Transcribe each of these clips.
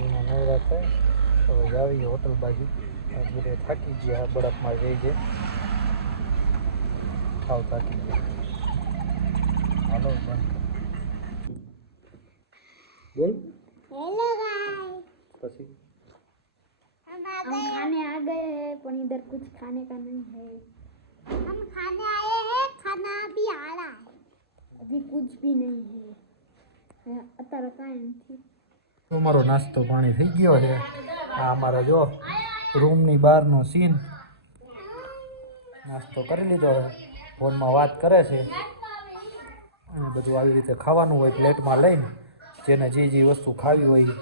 એમાં નવરા થાય હવે જાવી હોટલ બાજુ બધે થાકી ગયા બરફમાં જઈ છે થાવ થાકી ગયા હાલો બંધ बोल हेलो गाइस पसी हम खाने आ गए हैं पर इधर कुछ खाने का नहीं है हम खाने आए हैं खाना अभी आ रहा है अभी कुछ भी नहीं है અત્યારે કાંઈ નથી અમારો નાસ્તો પાણી થઈ ગયો છે આ અમારા જો રૂમની બહારનો સીન નાસ્તો કરી લીધો છે ફોનમાં વાત કરે છે અને બધું આવી રીતે ખાવાનું હોય પ્લેટમાં લઈને જેને જે વસ્તુ ખાવી હોય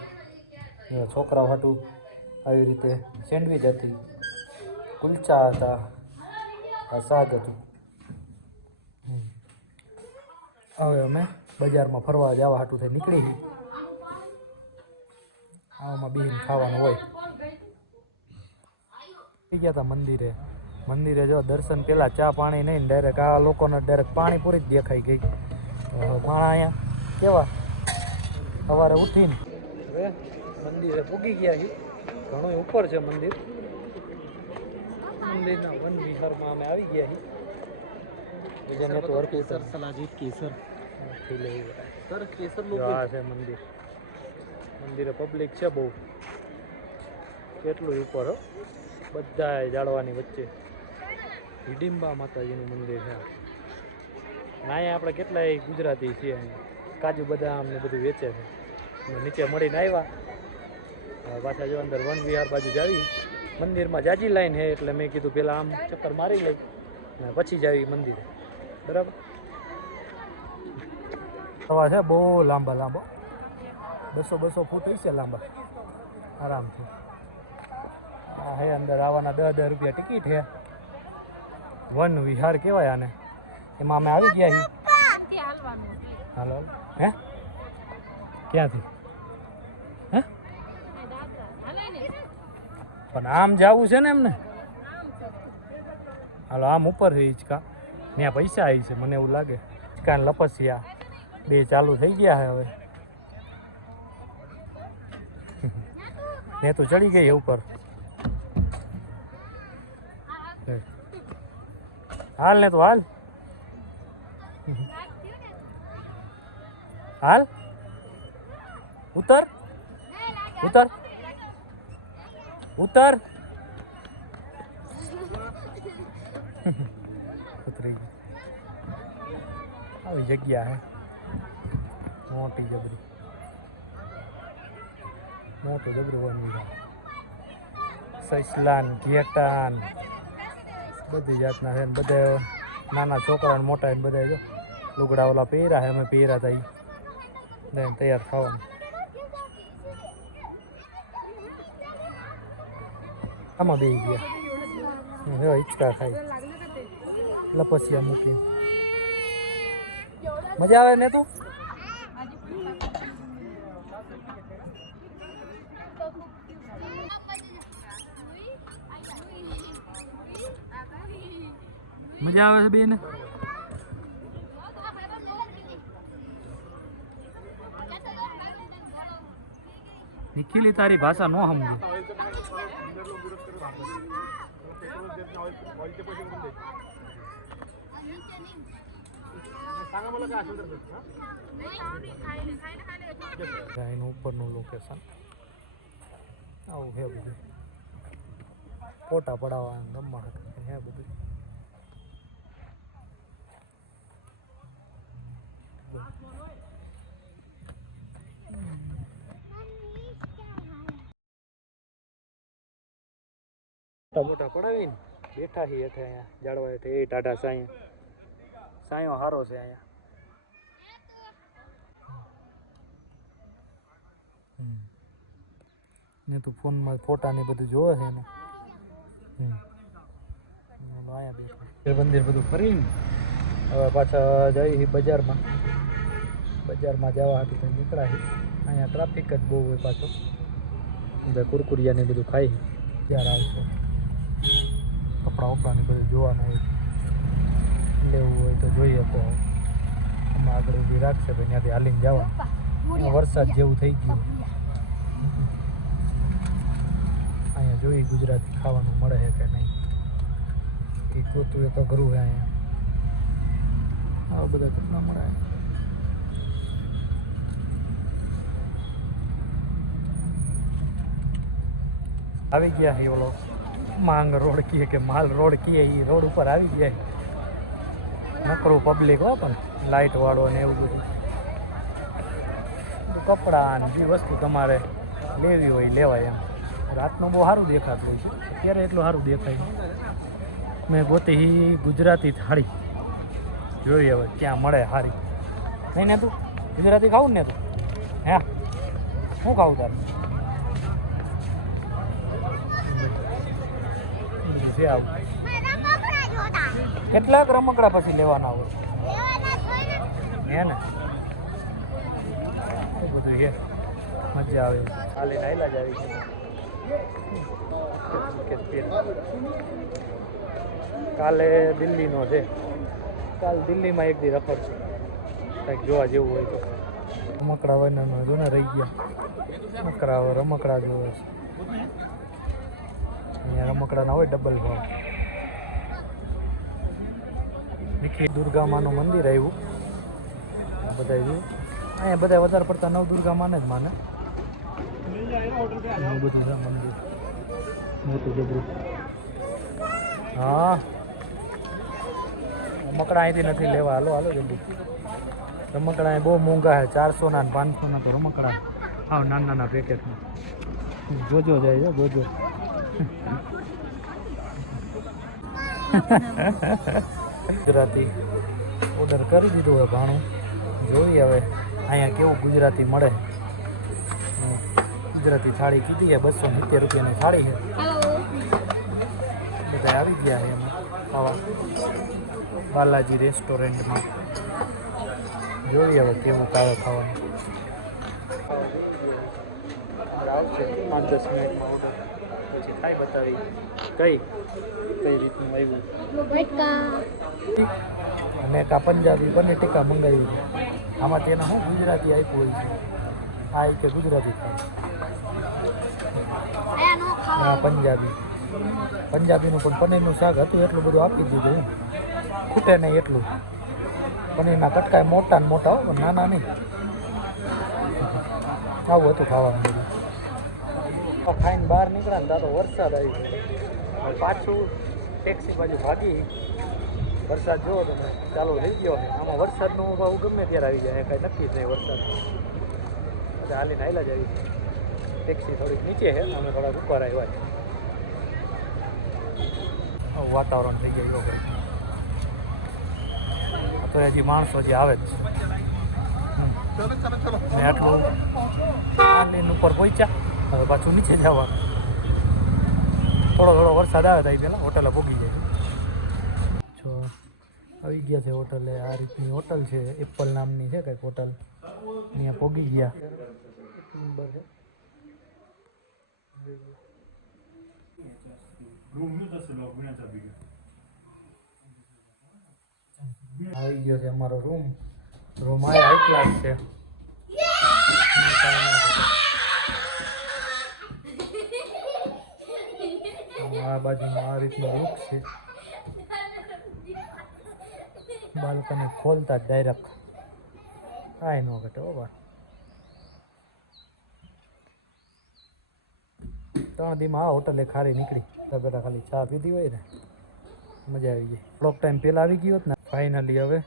છોકરાઓ હાટું આવી રીતે સેન્ડવિચ હતી કુલચા હતા આ શાક હતું હવે અમે બજારમાં ફરવા જવા હાટું થઈ નીકળી ગઈ આમાં બીન ખાવાનું હોય થઈ ગયા હતા મંદિરે જો દર્શન પહેલાં ચા પાણી નહીં ડાયરેક્ટ આ લોકોને ડાયરેક્ટ પાણીપુરી જ દેખાઈ ગઈ માણા અહીંયા કેવા સવારે ઉઠીને હવે મંદિરે પૂગી ગયા છીએ ઘણું ઉપર છે મંદિરના વન વિહારમાં અમે આવી ગયા છીએ જેને તો કેસર સલાજીત કેસર સર કેસર આ છે મંદિરે પબ્લિક છે બહુ કેટલું ઉપર હો બધા જાળવાની વચ્ચે હિડિંબા માતાજીનું મંદિર છે અહીંયા આપણે કેટલાય ગુજરાતી છીએ અહીંયા કાજુ બદામ ને બધું વેચે છે નીચે મળીને આવ્યા પાછા જો અંદર વન વિહાર બાજુ જાવી મંદિરમાં જાજી લાઈન છે એટલે મેં કીધું પહેલાં આમ ચક્કર મારી લઈ ને પછી જાવી મંદિરે બરાબર સવા છે બહુ લાંબા 200 ફૂટ હશે લાંબા આરામથી આ હે અંદર આવવાના 10 રૂપિયા ટિકિટ છે વન વિહાર કહેવાય આને એમાં અમે આવી ગયા છીએ હાલો હે ક્યાંથી હે પણ આમ જવું છે ને એમને હાલો આમ ઉપર છે હિંચકા ત્યાં પૈસા આવી છે મને એવું લાગે હિંચકા ને લપસિયા બે ચાલુ થઈ ગયા છે હવે ને તો ચડી ગઈ ઉપર હાલ ને તો હાલ હાલ ઉતર ઉતર ઉતર ઉતરી ગઈ આવી જગ્યા હે મોટી જબરી મોટું જબરું બની સસલાન ઘેટાન બધી જાતના છે બધા નાના છોકરા મોટા બધા જો લુગડા ઓલા પહેર્યા છે અમે પહેર્યા હતા એ તૈયાર થવાનું આમાં બે ગયા હિંચકા ખાઈ લપસિયા મૂકીને મજા આવે ને તું મજા આવે છે બેન નિખિલી તારી ભાષા નો સમજે એનું ઉપરનું લોકેશન આવું હે બધું ફોટા પડાવવા રમવા હે બધું મોટા પડાવીને બેઠા છીએ હેઠે અહીંયા જાળવા હેઠે એ ટાઢા સાયો સારો છે અહીંયા ને તું ફોનમાં ફોટા ને બધું જોવે છે એનું અહીંયા બેઠા મંદિર બધું ફરીને હવે પાછા જઈએ બજારમાં જવા હતું નીકળાય અહીંયા ટ્રાફિક જ બહુ હોય પાછો બધા કુરકુરિયા ને બધું ખાઈ ત્યારે આવશે કપડાં ઉપડાને બધું જોવાનું હોય લેવું હોય તો જોઈએ તો આમાં આગળ ઊભી રાખશે ભાઈ ત્યાંથી હાલીને જવા વરસાદ જેવું થઈ ગયું જોઈ ગુજરાતી ખાવાનું મળે છે કે નહીં. એ ગોતું એ તો ઘરું છે અહીંયા. આવા બધા કેટલા મળે. આવી ગયા છે ઓલો માંગ રોડ કીએ કે માલ રોડ કીએ, એ રોડ ઉપર આવી ગયા. નકરું પબ્લિક હો, પણ લાઇટ વાળો ને એવું બધું. કપડાં જે વસ્તુ તમારે લેવી હોય લેવાય એમ. રાતનું બહુ સારું દેખાતું હોય છે, અત્યારે એટલું સારું દેખાય. મેં ગોતી ગુજરાતી થાળી જોઈ, હવે ક્યાં મળે સારી. નહીં ને તું ગુજરાતી ખાવું ને તું? હે શું ખાવું તારે? બધું છે આવું. કેટલાક રમકડા પછી લેવાના હોય હે ને? એ બધું છે, મજા આવે. હાલે નાયલા જ આવી ગયા. કાલે દિલ્હીનો છે. કાલ દિલ્હીમાં એક દી રખડ છે, કંઈક જોવા જેવું હોય તો. રમકડા હોય ને જો ને રહી ગયા. રમકડા જોવે છે અહીંયા. રમકડાના હોય ડબલ ભાવ. વિખી દુર્ગામાનું મંદિર આવ્યું બધા જોયું. અહીંયા બધા વધારે પડતા નવદુર્ગા માને જ માને. એવું બધું છે મંદિર મોટું જબરું. હા રમકડા અહીંથી નથી લેવા. હાલો હાલો જલ્દી. રમકડા અહીં બહુ મોંઘા છે, 400ના ને 500ના તો રમકડા. હા નાના નાના પેકેટમાં. જોજો જાય છે, જોજો. ગુજરાતી ઓર્ડર કરી દીધું હવે ભાણું. જોઈએ હવે અહીંયા કેવું ગુજરાતી મળે. ગુજરાતી થાળી કીધી છે, 270 રૂપિયાની થાળી છે. બધા આવી ગયા છે એમાં ખાવા. બાલાજી રેસ્ટોરન્ટમાં જોઈએ હવે કેવું કાવે ખાવાનું. આવશે 5-10 મિનિટમાં ઓર્ડર, પછી ખાઈ બતાવી કઈ રીતનું આવ્યું. અને એક આ પંજાબી પનીર ટીકા મંગાવી છે. આમાં તેના શું ગુજરાતી આપ્યું હોય છે. આ કે ગુજરાતી ખાય. પંજાબીનું પણ પનીરનું શાક હતું, એટલું બધું આપી દીધું. ખૂટે નહીં એટલું. પનીરના કટકા મોટા ને મોટા હોય, પણ નાના નહીં. આવું હતું ખાવાનું બધું. ખાઈને બહાર નીકળ્યા ને તો વરસાદ આવી ગયો. પાછું ટેક્સી બાજુ ભાગી. વરસાદ જોવો તમે ચાલુ થઈ ગયો. આમાં વરસાદનો ભાવ ગમે ત્યારે આવી જાય, કાંઈ નક્કી જ નહીં વરસાદ. એટલે હાલીને હાલ્યા જ આવી. ટેક્સી થોડીક નીચે છે, અમે થોડાક ઉપર આવ્યા છે. વાતાવરણ થઈ ગયું ભાઈ. તો હજી માણસો હજી આવે જ છે. આટલું આટલી ઉપર પહોંચ્યા, હવે પાછું નીચે જવાનું. થોડો વરસાદ આવે તો પહેલાં હોટલે પહોંચી જાય. જો આવી ગયા છે હોટલે. આ રીતની હોટલ છે, એપલ નામની છે કંઈક હોટલ. અહીંયા પહોંચી ગયા. એક નંબર છે. આવી ગયો છે અમારો રૂમ. રૂમ આ હાઈ ક્લાસ છે. આ બાજુમાં આ રીતનો લુક છે. બાલ્કની ખોલતા જ ડાયરેક્ટ કાંઈ ન ઘટે. બાબા 3 દીમાં આ હોટલે ખારી નીકળી. બેટા ખાલી ચા પીધી હોય ને મજા આવી ગઈ. થોડોક ટાઈમ પહેલાં આવી ગયો ને. ફાઇનલી હવે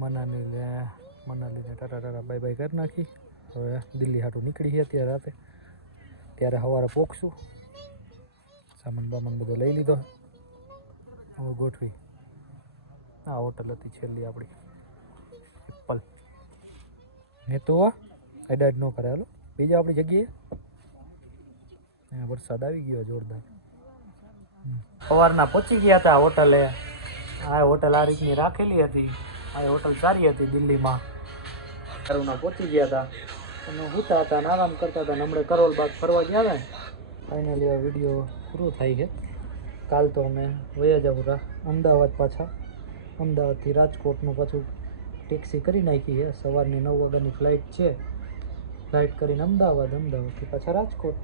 મનાલીને ટાટા બાય બાય કરી નાખી. હવે દિલ્હી હાટું નીકળી ગયા અત્યારે રાતે. ત્યારે સવારે પહોંચશું. સામાન બામાન બધો લઈ લીધો. હવે ગોઠવી. આ હોટલ હતી છેલ્લી આપણી એપલ. ને તો એડાડ ન કરે. હાલો બીજા આપણી જગ્યાએ. વરસાદ આવી ગયો જોરદાર. સવારના પહોંચી ગયા હતા હોટલે. આ હોટલ આ રીતની રાખેલી હતી. આ હોટલ સારી હતી દિલ્હીમાં. સવારના પહોંચી ગયા હતા અને સૂતા હતા અને આરામ કરતા હતા. હમણાં કરોલબાગ ફરવા ગયા હતા. ફાઇનલી આ વિડીયો પૂરો થાય છે. કાલ તો અમે વયા જવું અમદાવાદ પાછા. અમદાવાદથી રાજકોટનું પાછું ટેક્સી કરી નાખી છે. સવારની 9 વાગ્યાની ફ્લાઇટ છે. ફ્લાઇટ કરીને અમદાવાદથી પાછા રાજકોટ.